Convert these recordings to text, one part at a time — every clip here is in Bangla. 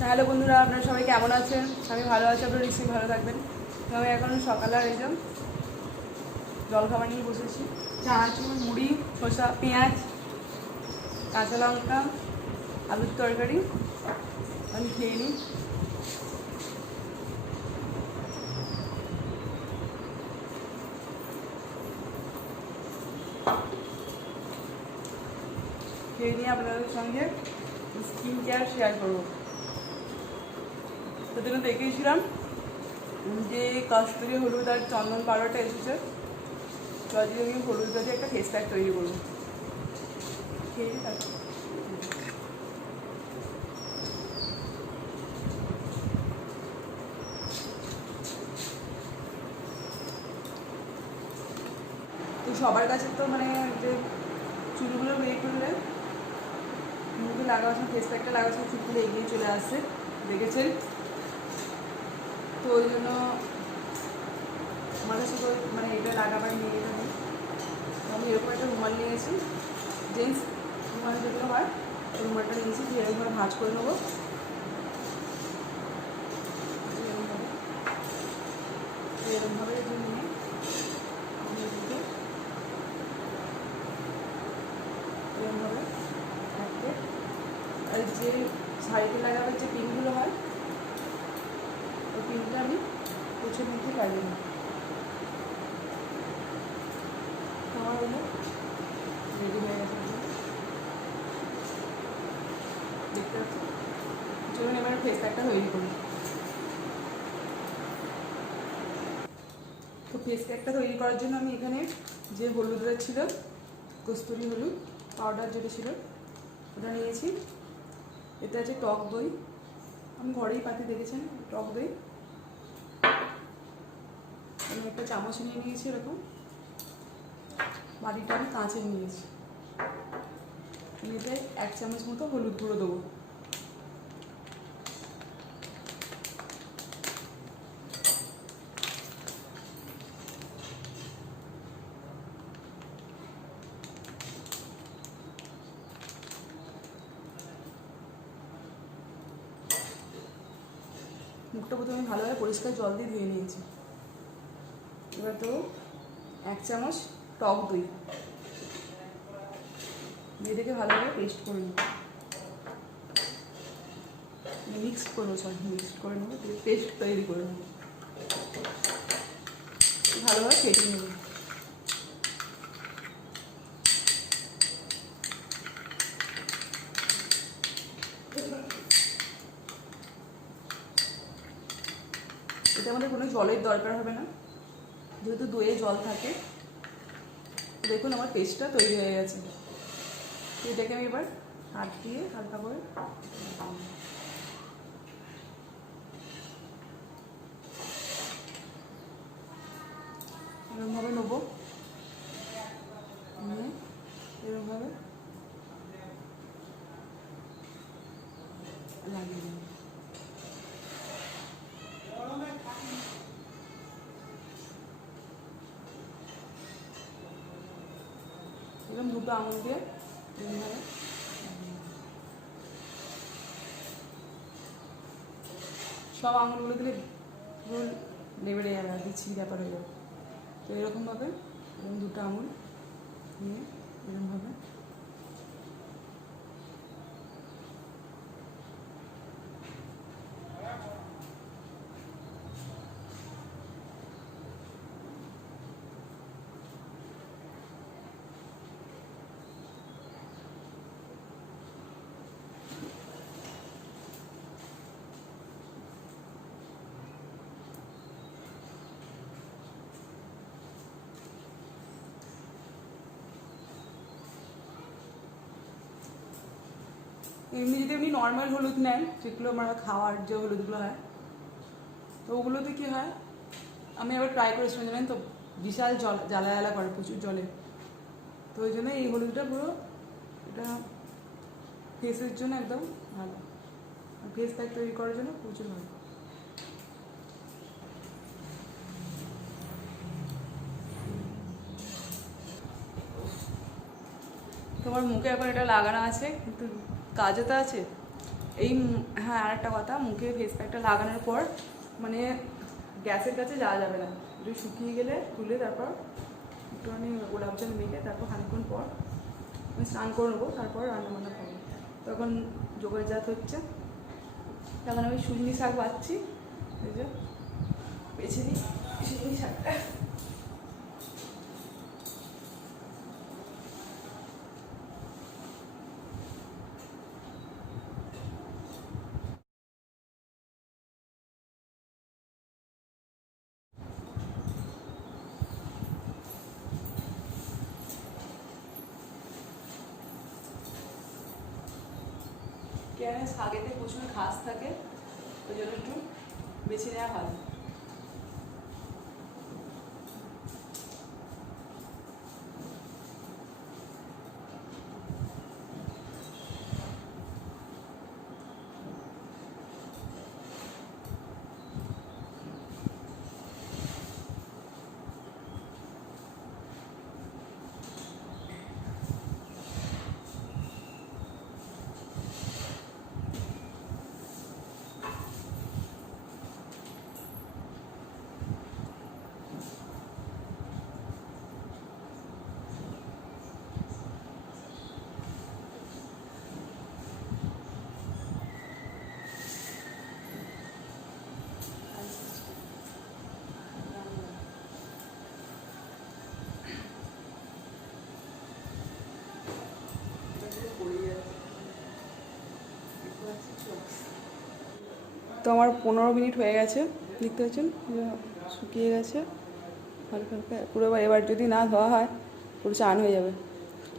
হ্যালো বন্ধুরা, আপনারা সবাই কেমন আছেন? আমি ভালো আছি, আপনারা নিশ্চয়ই ভালো থাকবেন। তো আমি এখন সকালে আর এই যে জলখাবার নিয়ে বসেছি। চানাচুর, মুড়ি, শসা, পেঁয়াজ, কাঁচা লঙ্কা, আলুর তরকারি। আমি খেয়ে নিই। খেয়ে নিয়ে আপনাদের সঙ্গে স্কিন কেয়ার শেয়ার করবো। সেদিন দেখেছিলাম যে কাশ্মীরি হলুদ আর চন্দন পাউডারটা এসেছে, তো আজকে আমি হলুদ দিয়ে একটা ফেস প্যাক তৈরি করবো। খেয়ে নিই তারপর। তো সবার কাছে তো মানে যে চুলগুলো বের করলে মুখে লাগাবার সময় ফেস প্যাকটা লাগাবার সময় চুলগুলো এগিয়ে চলে আসছে, দেখেছেন? তো ওই জন্য আমার কাছে তো মানে এটা লাগাবার নিয়ে এটা নেই। তো আমি এরকম একটা রুমাল নিয়েছি, জেন্টস রুমাল যেগুলো হয় ওই রুমালটা নিয়েছি, দিয়ে এরকমভাবে ভাঁজ করে নেবো। এরকমভাবে নিয়ে আমি এদিকে এরকমভাবে রাখতে, আর যে শাড়িতে লাগাবার যে পিনগুলো হয় ওই পিনটা আমি কুচের মধ্যে লাগিয়ে নিই। আমার হলো রেডি হয়ে গেছে, দেখতে পাচ্ছি। চলুন এবার ফেস প্যাকটা তৈরি করি। তো ফেস প্যাকটা তৈরি করার জন্য আমি এখানে যে হলুদটা ছিল, কস্তুরি হলুদ পাউডার যেটা ছিল ওটা নিয়েছি। এতে আছে টক দই, আমি ঘরেই পাতি, দেখেছেন টক দই। আমি একটা চামচ নিয়ে নিয়েছি এরকম, বাটিটা আমি কাঁচে নিয়েছি। এতে 1 চামচ মতো হলুদ গুঁড়ো দেবো। মুখটা প্রথমে ভালোভাবে পরিষ্কার জল দিয়ে ধুয়ে নিয়েছি। এবার তো 1 চামচ টক দই দিয়ে থেকে ভালোভাবে পেস্ট করে নেব, মিক্স করবো, মিক্স করে নেবো, পেস্ট তৈরি করে নেবো, ভালোভাবে ফেটে নেব। এতে আমাদের কোনো জলের দরকার হবে না, যেহেতু দইয়ে জল থাকে। দেখুন আমার পেস্টটা তৈরি হয়ে গেছে। এটাকে আমি এবার হাত দিয়ে হালকা করে এরকমভাবে নেবো, নিয়ে এরকমভাবে লাগিয়ে দেবো। এরকম দুটো আঙুল দিয়ে এরকমভাবে সব আঙুলগুলো দিলে পুরো লেবেড়ে যাবে, আর বিচ্ছিরি ব্যাপার হয়ে যাবে। তো এরকমভাবে এরকম দুটো আঙুল নিয়ে এরকমভাবে এমনি যদি আপনি নর্মাল হলুদ নেন, যেগুলো আমরা খাওয়ার যে হলুদগুলো হয়, তো ওগুলোতে কী হয়, আমি আবার ট্রাই করেছিলাম, জানেন তো, বিশাল জ্বালা জ্বালা করে প্রচুর জলে। তো ওই জন্য এই হলুদটা পুরো এটা ফেসের জন্য একদম ভালো, ফেস প্যাক তৈরি করার জন্য প্রচুর ভালো। তোমার মুখে এখন এটা লাগানো আছে, কিন্তু কাজও তো আছে, এই হ্যাঁ, আর একটা কথা, মুখে ফেস প্যাকটা লাগানোর পর মানে গ্যাসের কাছে যাওয়া যাবে না, একটু শুকিয়ে গেলে তুলে তারপর একটুখানি গোলাপ জল মেখে তারপর খানিকক্ষণ পর আমি স্নান করে নেবো, তারপর রান্নাবান্না করবো। তখন যোগাযোগ হচ্ছে, তখন আমি সুজনি শাক পাচ্ছি, এই যে বেছে নিই সুজনি শাকটা। কেন শাকেতে প্রচুর ঘাস থাকে, ওই জন্য একটু বেছে নেওয়া ভালো। তো আমার 15 মিনিট হয়ে গেছে, দেখতে পাচ্ছেন শুকিয়ে গেছে হালকা হালকা পুরো। এবার যদি না ধোয়া হয় পুরো চান হয়ে যাবে।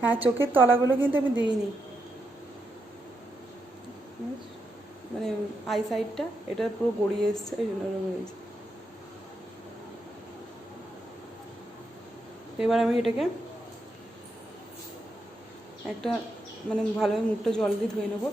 হ্যাঁ, চোখের তলাগুলো কিন্তু আমি দিইনি, মানে আই সাইডটা এটা পুরো গড়িয়ে এসছে, ওই জন্য ওরকম হয়েছে। এবার আমি এটাকে একটা মানে ভালোভাবে মুখটা জল দিয়ে ধুয়ে নেবো।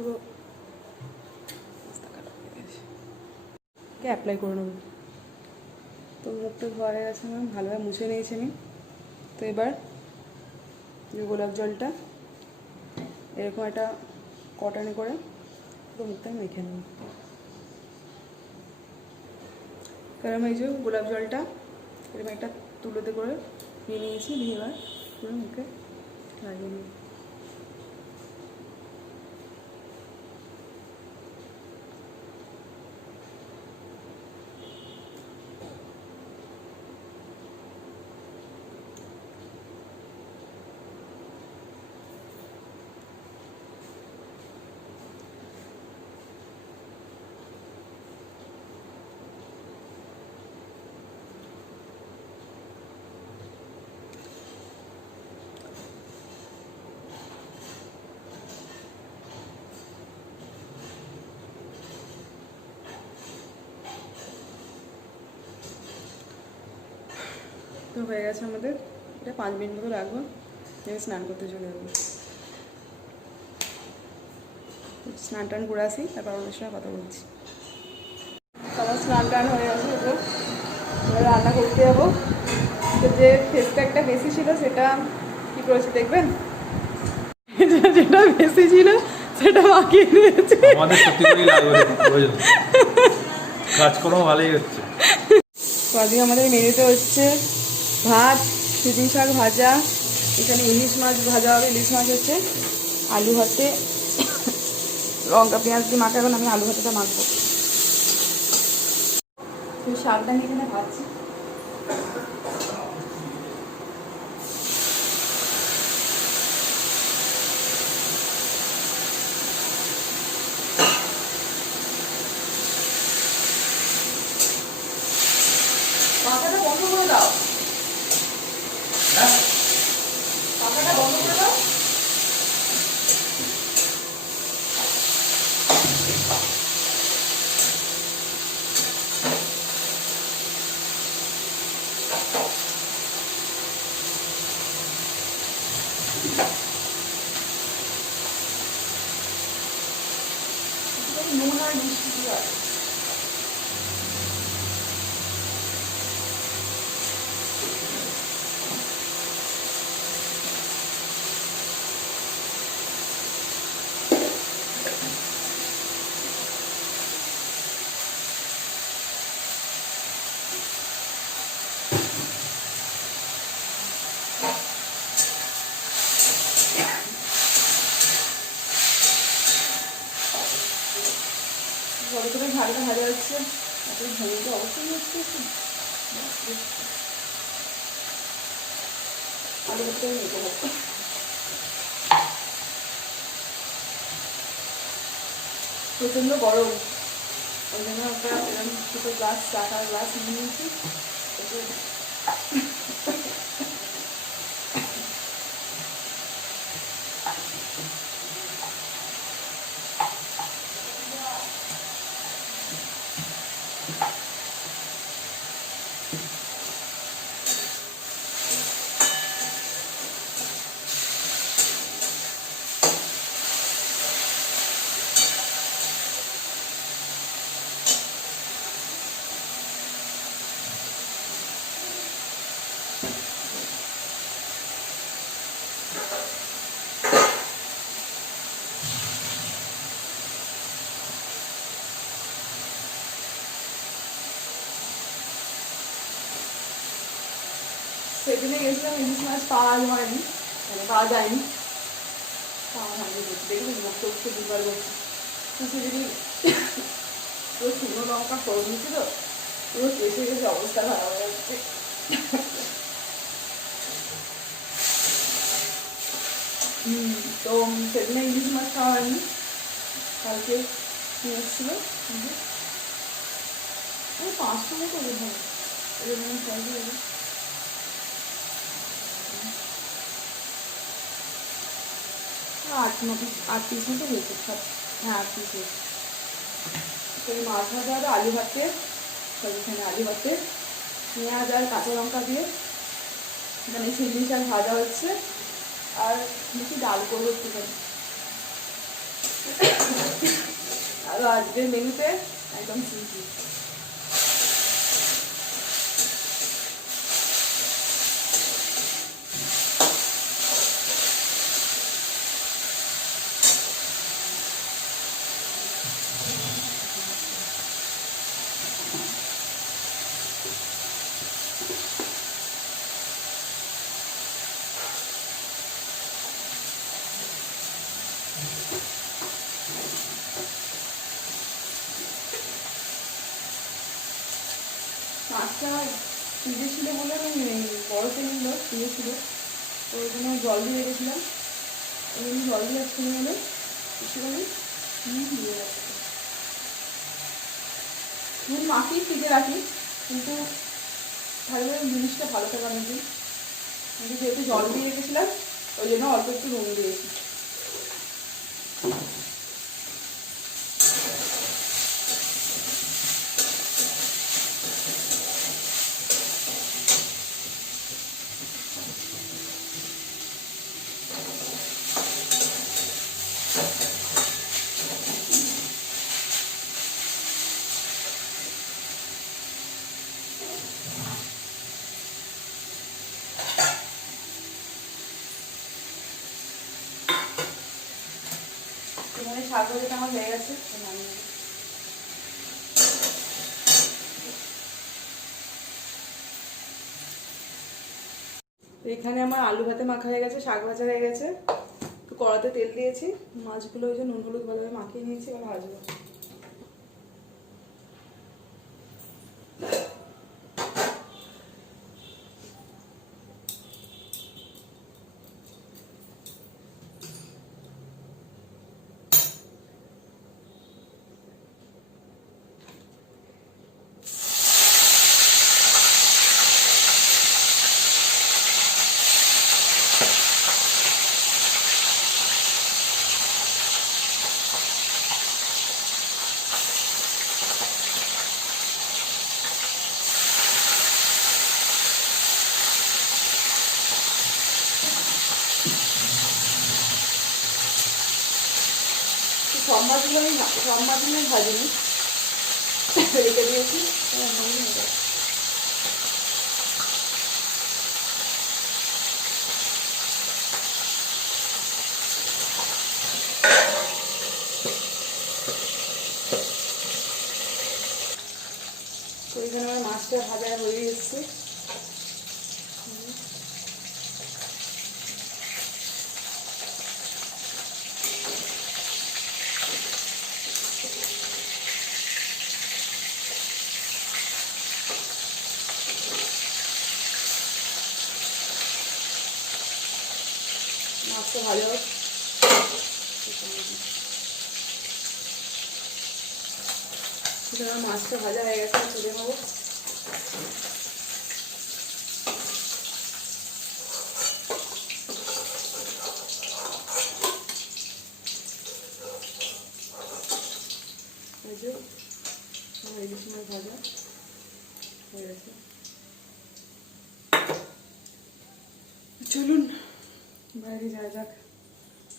পুরো অ্যাপ্লাই করে নেব। তো মুখটা ধোয়া হয়ে গেছে, আমি ভালোভাবে মুছে নিয়েছি আমি। তো এবার যে গোলাপ জলটা এরকম একটা কটনে করে পুরো মুখটা মেখে নেব। কারণ এই যে গোলাপ জলটা এরকম একটা তুলোতে করে নিয়ে নিয়েছি, নিয়ে এবার পুরো মুখে লাগিয়ে নিই। তো হয়ে গেছে আমাদের, এটা 5 মিনিট মতো রাখবো, স্নান করতে চলে যাবো। স্নান টান করে আসি, তারপর ওদের সঙ্গে কথা বলছি। আমার স্নান টান হয়ে গেছে, তো এবার রান্না করতে যাবো। তো যে ফেস প্যাকটা বেশি ছিল সেটা কী করেছে দেখবেন, যেটা বেশি ছিল সেটা মাখিয়ে দিয়েছে। আমাদের সত্যি করেই লাগবে, কাজকর্ম ভালোই হচ্ছে। তো আজকে আমাদের মেনুতে হচ্ছে ভাত, সুজনি শাক ভাজা, এখানে ইলিশ মাছ ভাজা হবে, ইলিশ মাছ হচ্ছে, আলু ভাতে লঙ্কা পেঁয়াজ দিয়ে মাখা। এখন আমি আলু ভাতেটা মাখবো। তো শাকটা নিয়ে এখানে ভাজছি। দাও, পাখাটা বন্ধ করে দাও। নুন আর মিষ্টি দিয়ে আছে। যতক্ষণে ঝালটা ভাজা হচ্ছে তারপরে ঝোলটা অবশ্যই হচ্ছে। আলু করতে নিতে হবে, প্রচণ্ড গরম, ওই জন্য একটা এরকম ছোটো গ্লাস চাটার গ্লাস নিয়ে নিয়েছি। সেদিনে গেছিলাম, ইলিশ মাছ পাওয়া হয়নি, মানে পাওয়া যায়নি, পাওয়া হয়নি। দেখুন বকতে বকতে দুবার বলছি, সেদিনই পুরো শুকনো লঙ্কা ফোড়ন দিয়েছি তো পুরো কেসে গেছে, অবস্থা খারাপ হয়ে যাচ্ছে। তো সেদিনে ইলিশ মাছ খাওয়া হয়নি, কালকে নিয়ে এসেছিলো 500 মতো বোধ হয়, 8 পিস মতো হয়েছে সব। হ্যাঁ 8 পিস হয়েছে। তো এই মাছ ভাজা আর আলু ভাতে, এখানে আলু ভাতে পেঁয়াজ আর কাঁচা লঙ্কা দিয়ে এখানে চিংড়ি শাক ভাজা হচ্ছে, আর বেশি ডাল করবো একটুখানি। আর আজকের মেনুতে একদম সিম্পল। মাছটা ভিজেছিল বলে আমি বড় তেল ভিজেছিল, তো ওই জন্য জল দিয়ে রেখেছিলাম, ওই জন্য জল দিয়ে কমে গেলে একটুখানি নুন দিয়ে রাখছি। নুন মাখিয়ে ফ্রিজে রাখি, কিন্তু ভালোভাবে জিনিসটা ভালো থাকে অনেকদিন, কিন্তু যেহেতু জল দিয়ে রেখেছিলাম ওই জন্য অল্প একটু নুন দিয়েছি। এখানে শাক ভাজাটা আমার হয়ে গেছে, এখানে আমার আলু ভাতে মাখা হয়ে গেছে, শাক ভাজা হয়ে গেছে, তো কড়াতে তেল দিয়েছি, মাছগুলো ওই যে নুন হলুদ ভালোভাবে মাখিয়ে নিয়েছি, এবার ভাজবো। সব মাছগুলো আমি ভাজিনি, রেখে দিয়েছি। তো এখানে আমার মাছটা ভাজা হয়ে এসছে। মাছটা ভালো মাছটা ভাজা হয়ে গেছে, তুলে নেবো। ইলিশ মাছ ভাজা হয়ে গেছে। চলুন বাইরে যাওয়া যাক,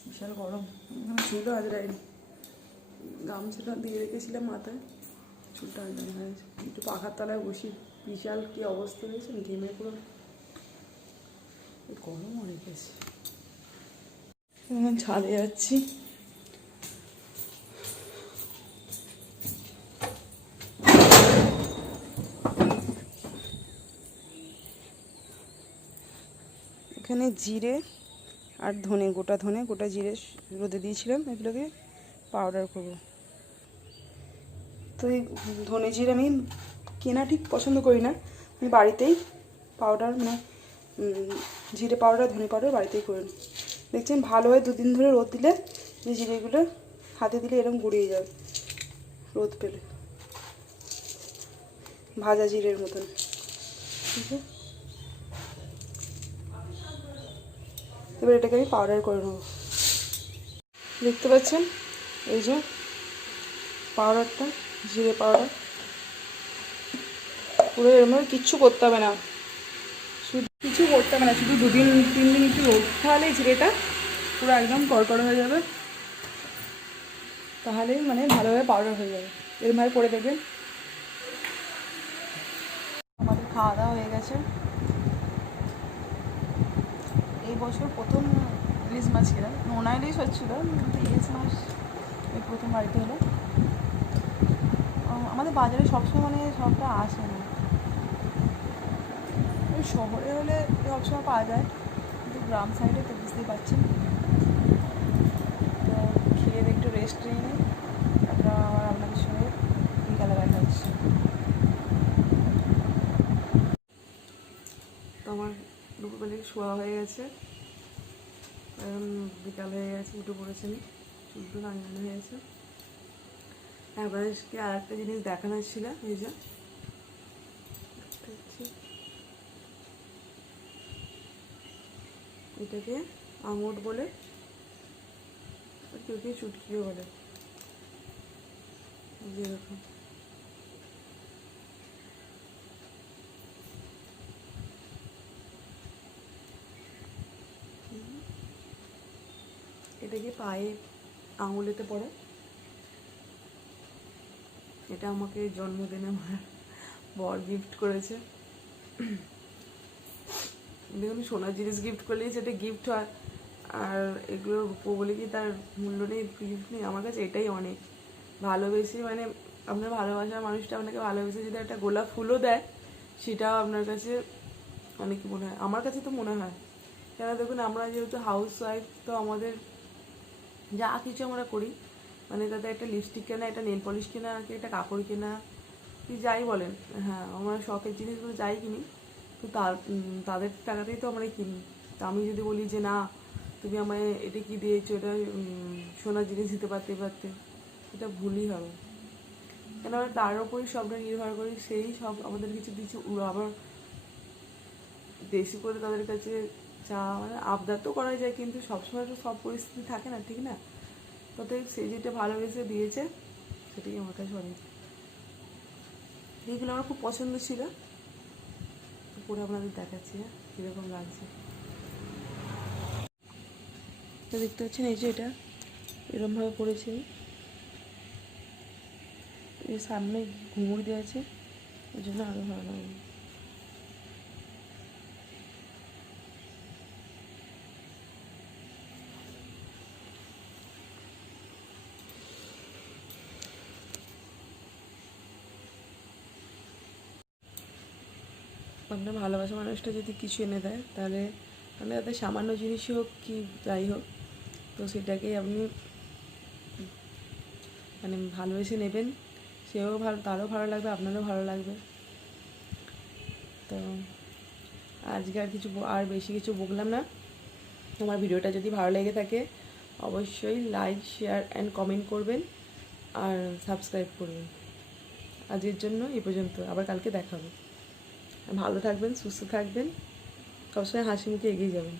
বিশাল গরম। এখানে চুলও আজরাইনি, গামছাটা দিয়ে রেখেছিলাম মাথায়, চুলটা আজরাই হয়েছে। একটু পাখার তলায় বসি, বিশাল কি অবস্থা হয়েছে, ঘেমে পুরো গরম অনেক আছে। এখন ছাদে যাচ্ছি। এখানে জিরে আর ধনে, গোটা জিরে রোদে দিয়েছিলাম, এগুলোকে পাউডার করবো। তো এই ধনে জিরে আমি কেনা ঠিক পছন্দ করি না, আমি বাড়িতেই পাউডার মানে জিরে পাউডার ধনে পাউডার বাড়িতেই করে নিই। দেখছেন ভালো হয়, 2 দিন ধরে রোদ দিলে যে জিরেগুলো হাতে দিলে এরকম গুঁড়িয়ে যাবে রোদ পেলে, ভাজা জিরের মতন। ঠিক আছে, এবার এটাকে আমি পাউডার করে নেবো। দেখতে পাচ্ছেন এই যে পাউডারটা, জিরে পাউডার, পুরো এরমভাবে কিচ্ছু করতে হবে না, শুধু কিছু করতে হবে না, শুধু 2-3 দিন একটু রোদ খাওয়ালেই জিরেটা পুরো একদম কড়কড় হয়ে যাবে, তাহলেই মানে ভালোভাবে পাউডার হয়ে যাবে। এরমভাবে করে দেখবেন। আমাদের খাওয়া দাওয়া হয়ে গেছে। এই বছর প্রথম ইলিশ মাছ খেলাম, নোনা ইলিশ হচ্ছিলো, কিন্তু ইলিশ মাছ এই প্রথম বাড়িতে হলো। আমাদের বাজারে সবসময় মানে সবটা আসে না, ওই শহরে হলে সবসময় পাওয়া যায়, কিন্তু গ্রাম সাইডে তো বুঝতেই পারছেন। তো খেয়ে একটু রেস্ট নিয়ে নিই, তারপর আবার আপনাদের সঙ্গে বিকালে দেখা হচ্ছে। তো আমার দুপুরবেলা শোয়া হয়ে গেছে, এখন বিকাল হয়ে গেছে, উঠে পড়েছে, চুলটো রাঙানো হয়ে গেছে। আপনাদেরকে আর একটা জিনিস দেখানোর ছিল, এই যে এটাকে আঙুর বলে, কেউ কেউ চুটকিও বলে। যেরকম এটাকে পায়ে আঙুলেতে পড়ে। এটা আমাকে জন্মদিনে আমার বর গিফট করেছে। দেখুন, সোনার জিনিস গিফট করলেই সেটা গিফট হয়, আর এগুলো রূপো বলে কি তার মূল্য নেই, গিফট নেই। আমার কাছে এটাই অনেক। ভালোবেসে মানে আপনার ভালোবাসার মানুষটা আপনাকে ভালোবেসে যদি একটা গোলাপ ফুলও দেয়, সেটাও আপনার কাছে অনেক মনে হয়, আমার কাছে তো মনে হয়। কেন দেখুন, আমরা যেহেতু হাউস ওয়াইফ, তো আমাদের যা কিছু আমরা করি, মানে তাতে একটা লিপস্টিক কেনা, একটা নেল পলিশ কেনা, একটা কাপড় কেনা, কি যাই বলেন, হ্যাঁ আমরা শখের জিনিসগুলো যাই কিনি, তো তাদের টাকাতেই তো আমরা কিনি। তা আমি যদি বলি যে না তুমি আমায় এটা কি দিয়েছো, এটা সোনার জিনিস দিতে পারতে, এটা ভুলই হবে। কেন আমরা তার ওপরই সবটা নির্ভর করি, সেই সব আমাদের কিছু কিছু আবার বেশি করে তাদের কাছে চা মানে আবদার তো করা যায়, কিন্তু সবসময় তো সব পরিস্থিতি থাকে না, ঠিক না? অতএব সে যেটা ভালোবেসে দিয়েছে সেটাই আমার কাছে অনেক। এইগুলো আমার খুব পছন্দ ছিল, পরে আপনাদের দেখাচ্ছি হ্যাঁ কীরকম লাগছে। তো দেখতে পাচ্ছেন এই যে এটা এরকমভাবে পড়েছে, এই সামনে ঘুঙুর দেওয়া আছে, ওই জন্য আরও ভালো লাগে। আপনার ভালোবাসা মানুষটা যদি কিছু এনে দেয়, তাহলে মানে তাতে সামান্য জিনিসই হোক কি যাই হোক, তো সেটাকেই আপনি মানে ভালোবেসে নেবেন। সেও ভালো, তারও ভালো লাগবে, আপনারও ভালো লাগবে। তো আজকে আর বেশি কিছু বললাম না। আমার ভিডিওটা যদি ভালো লেগে থাকে অবশ্যই লাইক, শেয়ার অ্যান্ড কমেন্ট করবেন আর সাবস্ক্রাইব করবেন। আজকের জন্য এই পর্যন্ত, আবার কালকে দেখা হবে। ভালো থাকবেন, সুস্থ থাকবেন, সবসময় হাসি মুখে এগিয়ে যাবেন।